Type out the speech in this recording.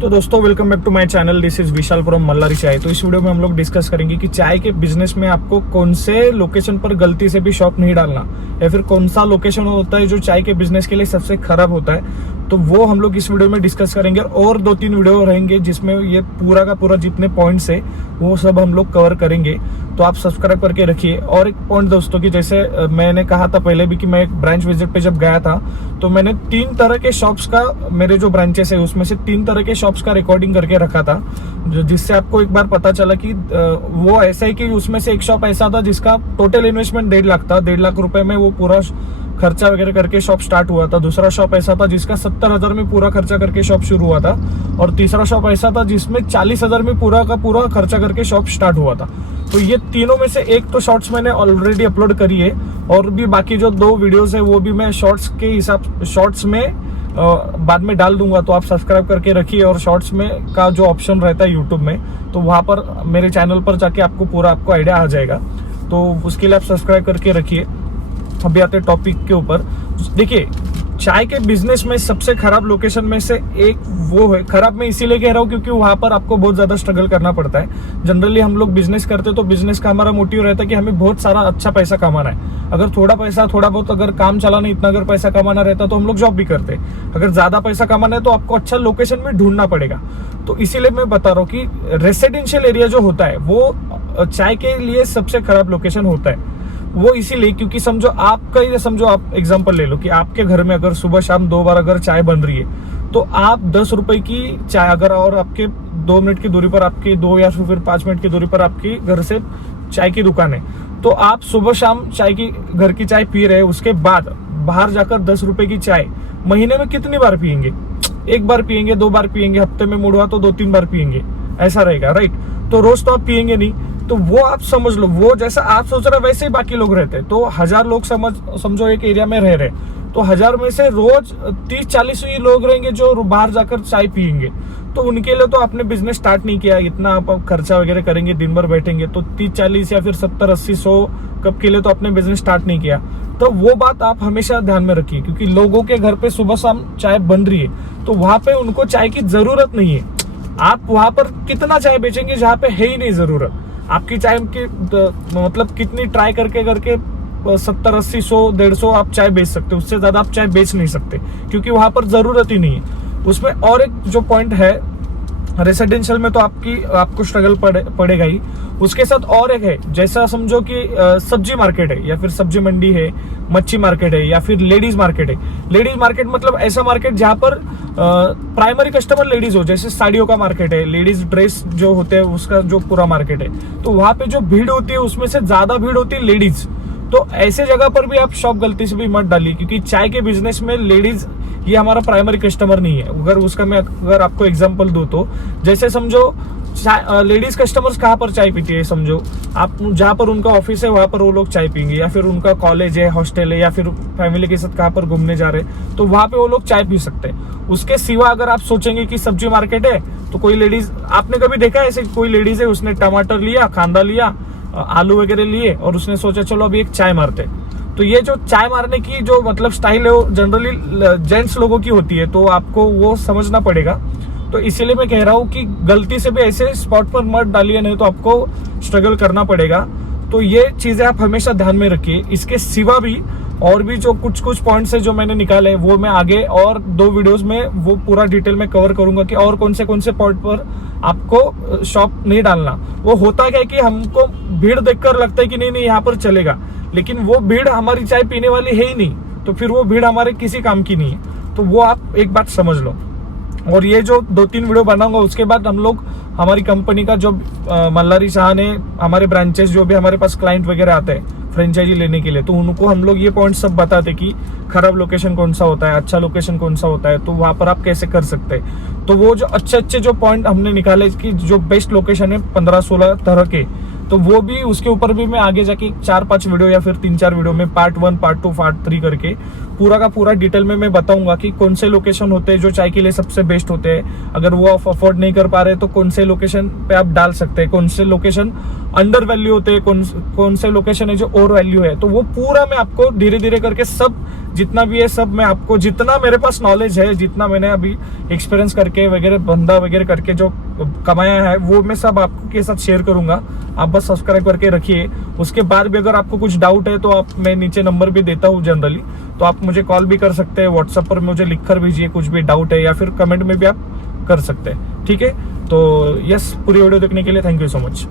तो दोस्तों welcome back to my channel. This is Vishal from Mallari chai. तो इस वीडियो में हम लोग डिस्कस करेंगे कि चाय के बिजनेस में आपको कौन से लोकेशन पर गलती से भी शॉप नहीं डालना, या फिर कौन सा लोकेशन होता है जो चाय के बिजनेस के लिए सबसे खराब होता है। तो वो हम लोग इस वीडियो में डिस्कस करेंगे और 2-3 वीडियो रहेंगे जिसमें ये पूरा का पूरा जितने पॉइंट्स है वो सब हम लोग कवर करेंगे। तो आप सब्सक्राइब करके रखिए। और एक पॉइंट दोस्तों की, जैसे मैंने कहा था पहले भी कि मैं एक ब्रांच विजिट पे जब गया था तो मैंने 3 तरह के शॉप्स का, मेरे जो ब्रांचेस है उसमें से 3 तरह के शॉप्स का रिकॉर्डिंग करके रखा था, जिससे आपको एक बार पता चला कि वो ऐसा है कि उसमें से एक शॉप ऐसा था जिसका टोटल इन्वेस्टमेंट 1.5 लाख था। 1.5 लाख रुपए में वो पूरा खर्चा वगैरह करके शॉप स्टार्ट हुआ था। दूसरा शॉप ऐसा था जिसका 70,000 में पूरा खर्चा करके शॉप शुरू हुआ था। और तीसरा शॉप ऐसा था जिसमें 40,000 में पूरा का पूरा खर्चा करके शॉप स्टार्ट हुआ था। तो ये तीनों में से एक तो शॉर्ट्स मैंने ऑलरेडी अपलोड करी है, और भी बाकी जो 2 वीडियोस है वो भी मैं शॉर्ट्स के हिसाब शॉर्ट्स में बाद में डाल दूंगा। तो आप सब्सक्राइब करके रखिए। और शॉर्ट्स में का जो ऑप्शन रहता है यूट्यूब में, तो वहां पर मेरे चैनल पर जाके आपको आइडिया आ जाएगा। तो उसके लिए आप सब्सक्राइब करके रखिए। अभी आते टॉपिक के ऊपर। देखिए, चाय के बिजनेस में सबसे खराब लोकेशन में से एक वो है। खराब मैं इसीलिए कह रहा हूँ क्योंकि वहां पर आपको बहुत ज्यादा स्ट्रगल करना पड़ता है। जनरली हम लोग बिजनेस करते तो बिजनेस का हमारा मोटिव रहता है कि हमें बहुत सारा अच्छा पैसा कमाना है। अगर थोड़ा बहुत अगर काम चलाना, इतना अगर पैसा कमाना रहता तो हम लोग जॉब भी करते। अगर ज्यादा पैसा कमाना है तो आपको अच्छा लोकेशन में ढूंढना पड़ेगा। तो इसीलिए मैं बता रहा हूँ कि रेसिडेंशियल एरिया जो होता है वो चाय के लिए सबसे खराब लोकेशन होता है। वो इसीलिए क्योंकि समझो आप एग्जांपल ले लो कि आपके घर में अगर सुबह शाम 2 बार अगर चाय बन रही है तो आप 10 रुपए की चाय अगर, और आपके 2 मिनट की दूरी पर, आपकी 2 या फिर 5 मिनट की दूरी पर आपकी घर से चाय की दुकान है, तो आप सुबह शाम घर की चाय पी रहे हैं। उसके बाद बाहर जाकर 10 रुपए की चाय महीने में कितनी बार पियेंगे? 1 बार पियेंगे, 2 बार पियेंगे, हफ्ते में मूड हुआ तो 2-3 बार पियेंगे, ऐसा रहेगा, राइट? तो रोज तो आप पियेंगे नहीं। तो वो आप समझ लो, वो जैसा आप सोच रहे वैसे ही बाकी लोग रहते हैं। तो 1000 लोग समझो एक एरिया में रह रहे, तो 1000 में से रोज 30-40 ही लोग रहेंगे जो बाहर जाकर चाय पियेंगे। तो उनके लिए तो आपने बिजनेस स्टार्ट नहीं किया। इतना आप खर्चा वगैरह करेंगे, दिन भर बैठेंगे, तो 30-40 या फिर 70-80-100 कप के लिए तो आपने बिजनेस स्टार्ट नहीं किया। तो वो बात आप हमेशा ध्यान में रखिए, क्योंकि लोगों के घर पे सुबह शाम चाय बन रही है तो वहां पे उनको चाय की जरूरत नहीं है। आप वहां पर कितना चाय बेचेंगे जहाँ पे है ही नहीं जरूरत? आपकी चाय की मतलब कितनी ट्राई करके 70-80-100 150 आप चाय बेच सकते हो, उससे ज्यादा आप चाय बेच नहीं सकते क्योंकि वहां पर जरूरत ही नहीं है उसमें। और एक जो पॉइंट है, रेसिडेंशियल में तो आपको स्ट्रगल पड़ेगा ही। उसके साथ और एक है, जैसा समझो कि सब्जी मार्केट है, या फिर सब्जी मंडी है, मच्छी मार्केट है, या फिर लेडीज मार्केट है। लेडीज मार्केट मतलब ऐसा मार्केट जहां पर प्राइमरी कस्टमर लेडीज हो, जैसे साड़ियों का मार्केट है, लेडीज ड्रेस जो होते हैं उसका जो पूरा मार्केट है। तो वहां पे जो भीड़ होती है उसमें से ज्यादा भीड़ होती है लेडीज। तो ऐसे जगह पर भी आप शॉप गलती से भी मत डालिए, क्योंकि चाय के बिजनेस में लेडीज ये हमारा प्राइमरी कस्टमर नहीं है। अगर आपको एग्जांपल दूं तो जैसे समझो लेडीज कस्टमर्स कहाँ पर चाय पीती है, समझो आप जहाँ पर उनका ऑफिस है वहां पर वो लोग चाय पीएंगे, या फिर उनका कॉलेज है, हॉस्टल है, या फिर फैमिली के साथ कहाँ पर घूमने जा रहे हैं तो वहां पे वो लोग चाय पी सकते हैं। उसके सिवा अगर आप सोचेंगे कि सब्जी मार्केट है तो कोई लेडीज, आपने कभी देखा है ऐसे कोई लेडीज है उसने टमाटर लिया, कांदा लिया, आलू वगैरह लिए, और उसने सोचा चलो अभी एक चाय मारते। तो ये जो चाय मारने की जो मतलब स्टाइल है वो जनरली जेंट्स लोगों की होती है, तो आपको वो समझना पड़ेगा। तो इसीलिए मैं कह रहा हूँ कि गलती से भी ऐसे स्पॉट पर मत डालिए, नहीं तो आपको स्ट्रगल करना पड़ेगा। तो ये चीजें आप हमेशा ध्यान में रखिए। इसके सिवा भी और भी जो कुछ पॉइंट्स है जो मैंने निकाले वो मैं आगे और 2 वीडियोस में वो पूरा डिटेल में कवर करूंगा कि और कौन से पॉइंट पर आपको शॉप नहीं डालना। वो होता क्या है कि हमको भीड़ देखकर लगता है कि नहीं यहाँ पर चलेगा, लेकिन वो भीड़ हमारी चाय पीने वाली है ही नहीं, तो फिर वो भीड़ हमारे किसी काम की नहीं है। तो वो आप एक बात समझ लो। और ये जो 2-3 वीडियो बनाऊंगा उसके बाद हम लोग हमारी कंपनी का जो मल्लारी शाह ने हमारे ब्रांचेस जो भी हमारे पास क्लाइंट वगैरह आते हैं फ्रेंचाइजी लेने के लिए, तो उनको हम लोग ये पॉइंट सब बताते कि खराब लोकेशन कौन सा होता है, अच्छा लोकेशन कौन सा होता है, तो वहां पर आप कैसे कर सकते हैं। तो वो जो अच्छे जो पॉइंट हमने निकाले कि जो बेस्ट लोकेशन है 15-16 तरह के, तो वो भी, उसके ऊपर भी मैं आगे जाके 4-5 वीडियो या फिर 3-4 वीडियो में पार्ट 1, पार्ट 2, पार्ट 3 करके पूरा का पूरा डिटेल में मैं बताऊंगा कि कौन से लोकेशन होते हैं जो चाय के लिए सबसे बेस्ट होते हैं। अगर वो आप अफोर्ड नहीं कर पा रहे तो कौन से लोकेशन पे आप डाल सकते हैं, कौन से लोकेशन अंडर वैल्यू होते हैं, कौन से लोकेशन है जो ओवर वैल्यू है। तो वो पूरा मैं आपको धीरे धीरे करके सब जितना भी है सब मैं आपको, जितना मेरे पास नॉलेज है, जितना मैंने अभी एक्सपीरियंस करके वगैरह धंधा वगैरह करके जो कमाया है, वो मैं सब आपको के साथ शेयर करूंगा। आप बस सब्सक्राइब करके रखिए। उसके बाद भी अगर आपको कुछ डाउट है तो आप, मैं नीचे नंबर भी देता हूँ जनरली, तो आप मुझे कॉल भी कर सकते हैं, व्हाट्सएप पर मुझे लिख कर भेजिए कुछ भी डाउट है, या फिर कमेंट में भी आप कर सकते हैं। ठीक है, तो यस, पूरी वीडियो देखने के लिए थैंक यू सो मच।